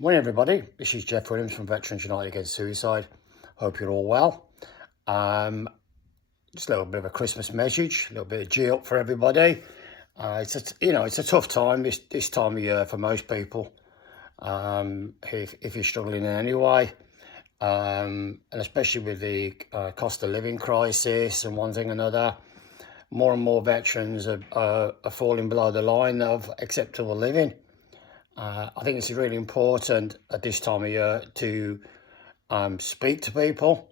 Morning everybody, this is Jeff Williams from Veterans United Against Suicide. Hope you're all well. Just a little bit of a Christmas message, a little bit of G up for everybody. It's a tough time this time of year for most people. If you're struggling in any way, and especially with the cost of living crisis and one thing or another, more and more veterans are falling below the line of acceptable living. I think it's really important at this time of year to speak to people.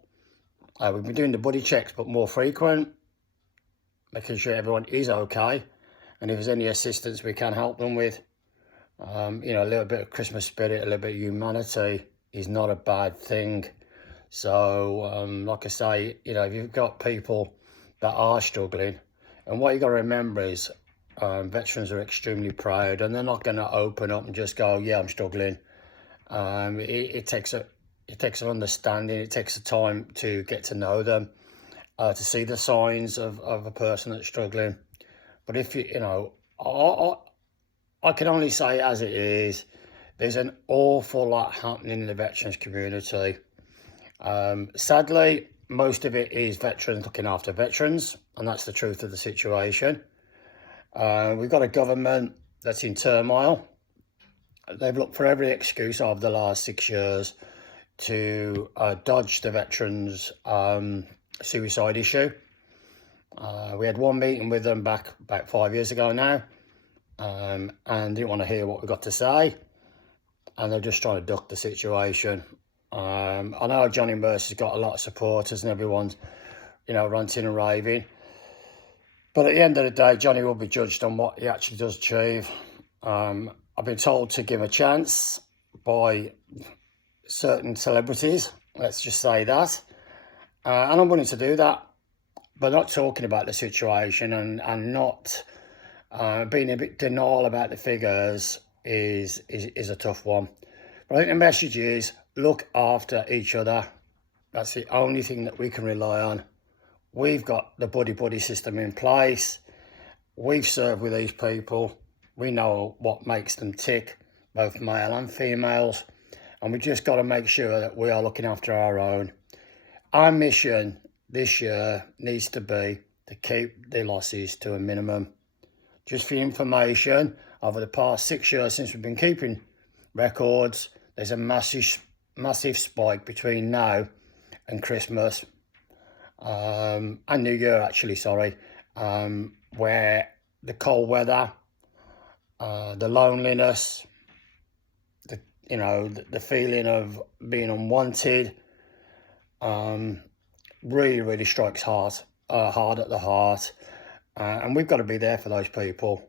We've been doing the buddy checks, but more frequent, making sure everyone is okay. And if there's any assistance we can help them with, a little bit of Christmas spirit, a little bit of humanity is not a bad thing. So, like I say, if you've got people that are struggling, and what you got to remember is veterans are extremely proud, and they're not going to open up and just go, yeah, I'm struggling. It takes an understanding. It takes a time to get to know them, to see the signs of a person that's struggling. But if I can only say as it is, there's an awful lot happening in the veterans community. Sadly, most of it is veterans looking after veterans, and that's the truth of the situation. We've got a government that's in turmoil. They've looked for every excuse over the last 6 years to dodge the veterans' suicide issue. We had one meeting with them back about 5 years ago now, and didn't want to hear what we got to say, and they're just trying to duck the situation. I know Johnny Mercer's got a lot of supporters and everyone's, ranting and raving. But at the end of the day, Johnny will be judged on what he actually does achieve. I've been told to give him a chance by certain celebrities, let's just say that. And I'm willing to do that, but not talking about the situation and not being a bit denial about the figures is a tough one. But I think the message is, look after each other. That's the only thing that we can rely on. We've got the buddy system in place. We've served with these people. We know what makes them tick, both male and females. And we just got to make sure that we are looking after our own. Our mission this year needs to be to keep the losses to a minimum. Just for information, over the past 6 years since we've been keeping records, there's a massive spike between now and Christmas. And New Year, actually, where the cold weather, the loneliness, the feeling of being unwanted, really strikes hard at the heart, and we've got to be there for those people.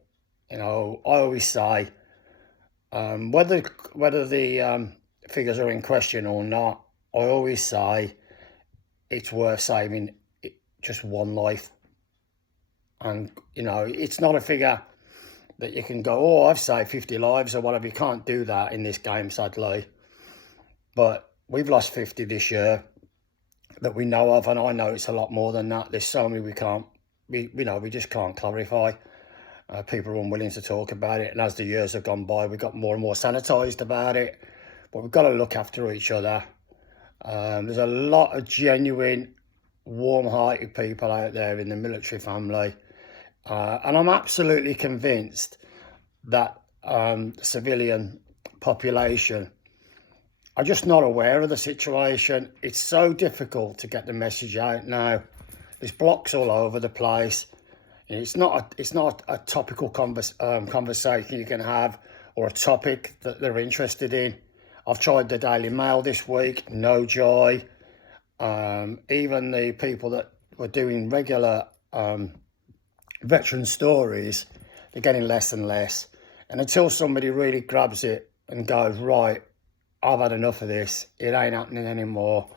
I always say, whether the figures are in question or not, I always say it's worth saving just one life. And, it's not a figure that you can go, oh, I've saved 50 lives or whatever. You can't do that in this game, sadly. But we've lost 50 this year that we know of, and I know it's a lot more than that. There's so many we just can't clarify. People are unwilling to talk about it, and as the years have gone by, we've got more and more sanitised about it. But we've got to look after each other. There's a lot of genuine, warm-hearted people out there in the military family. And I'm absolutely convinced that the civilian population are just not aware of the situation. It's so difficult to get the message out now. There's blocks all over the place. It's not a topical conversation you can have, or a topic that they're interested in. I've tried the Daily Mail this week, no joy. Even the people that were doing regular veteran stories, they're getting less and less. And until somebody really grabs it and goes, right, I've had enough of this, it ain't happening anymore.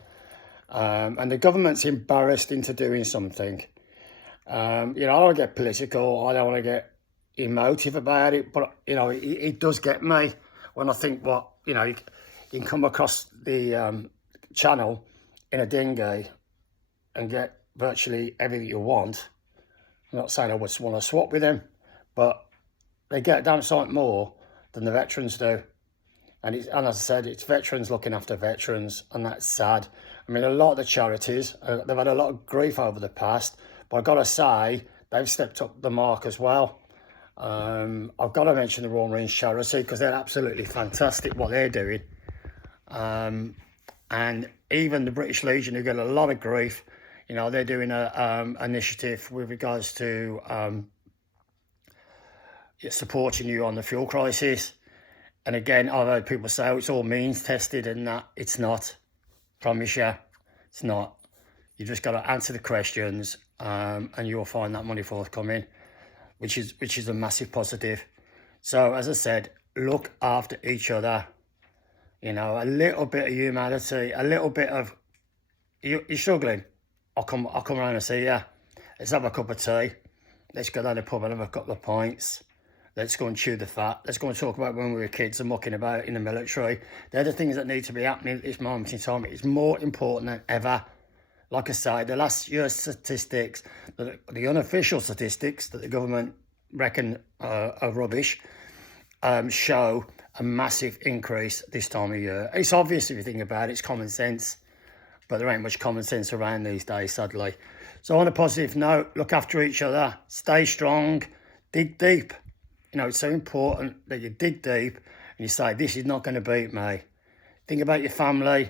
And the government's embarrassed into doing something. I don't want to get political, I don't want to get emotive about it, but, it does get me when I think you can come across the channel in a dinghy and get virtually everything you want. I'm not saying I would want to swap with them, but they get damn sight more than the veterans do. And as I said, it's veterans looking after veterans, and that's sad. I mean, a lot of the charities, they've had a lot of grief over the past, but I've got to say, they've stepped up the mark as well. I've got to mention the Royal Marines charity, because they're absolutely fantastic what they're doing. And even the British Legion, who get a lot of grief, you know, they're doing a initiative with regards to supporting you on the fuel crisis. And again, I've heard people say, oh, it's all means tested, and that it's not. Promise you, it's not. You just got to answer the questions, and you'll find that money forthcoming, which is a massive positive. So as I said, look after each other. You know, a little bit of humanity, a little bit of you're struggling. I'll come around and see you. Let's have a cup of tea. Let's go down the pub and have a couple of pints. Let's go and chew the fat. Let's go and talk about when we were kids and mucking about in the military. They're the things that need to be happening at this moment in time. It's more important than ever. Like I say, the last year's statistics, the unofficial statistics that the government reckon are rubbish, show a massive increase this time of year. It's obvious if you think about it, it's common sense, but there ain't much common sense around these days, sadly. So on a positive note, look after each other, stay strong, dig deep. You know, it's so important that you dig deep and you say, this is not going to beat me. Think about your family.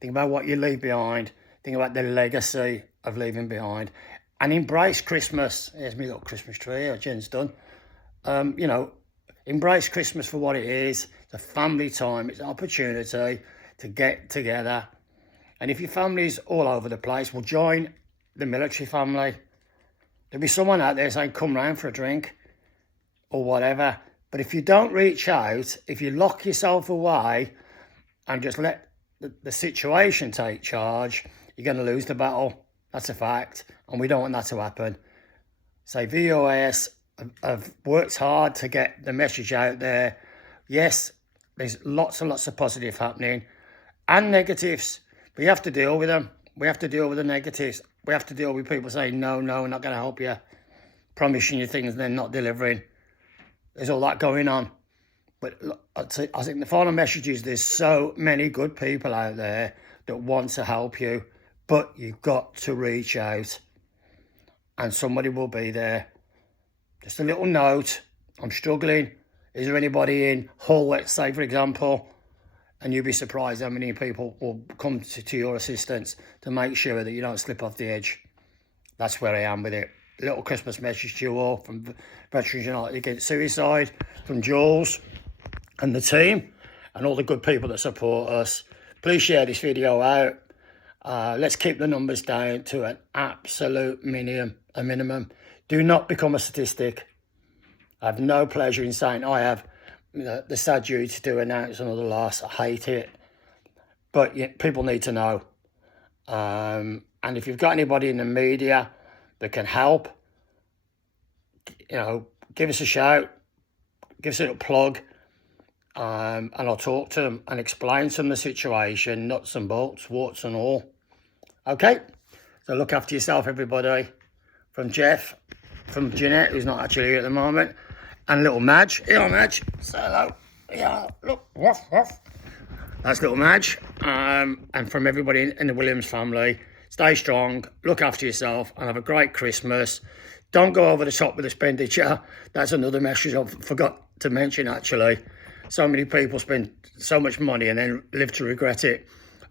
Think about what you leave behind. Think about the legacy of leaving behind. And embrace Christmas. Here's my little Christmas tree here, Jen's done. You know, embrace Christmas for what it is. It's a family time. It's an opportunity to get together. And if your family's all over the place, well, join the military family. There'll be someone out there saying, come round for a drink, or whatever. But if you don't reach out, if you lock yourself away and just let the situation take charge, you're going to lose the battle. That's a fact. And we don't want that to happen. So VUAS have worked hard to get the message out there. Yes, there's lots and lots of positive happening and negatives, but you have to deal with them. We have to deal with the negatives. We have to deal with people saying, no, we're not going to help you, promising you things and then not delivering. There's all that going on. But I think the final message is there's so many good people out there that want to help you, but you've got to reach out and somebody will be there. Just a little note, I'm struggling. Is there anybody in Hull, let's say, for example? And you'll be surprised how many people will come to your assistance to make sure that you don't slip off the edge. That's where I am with it. Little Christmas message to you all from Veterans United Against Suicide, from Jules and the team, and all the good people that support us. Please share this video out. Let's keep the numbers down to an absolute minimum. Do not become a statistic. I have no pleasure in saying I have the sad duty to announce another loss. I hate it. But yeah, people need to know. And if you've got anybody in the media that can help, you know, give us a shout, give us a little plug, and I'll talk to them and explain to them the situation, nuts and bolts, warts and all. Okay, so look after yourself, everybody. From Jeff, from Jeanette, who's not actually here at the moment, and little Madge. Here, Madge, say hello. Yeah, look, woof, woof. That's little Madge. And from everybody in the Williams family, stay strong, look after yourself, and have a great Christmas. Don't go over the top with expenditure. That's another message I forgot to mention, actually. So many people spend so much money and then live to regret it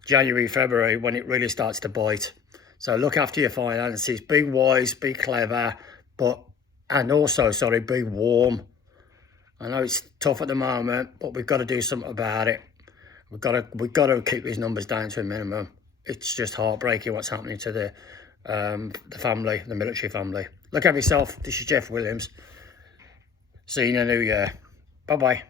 January, February, when it really starts to bite. So look after your finances. Be wise, be clever, and also, be warm. I know it's tough at the moment, but we've got to do something about it. We've got to keep these numbers down to a minimum. It's just heartbreaking what's happening to the family, the military family. Look after yourself. This is Jeff Williams. See you in the new year. Bye-bye.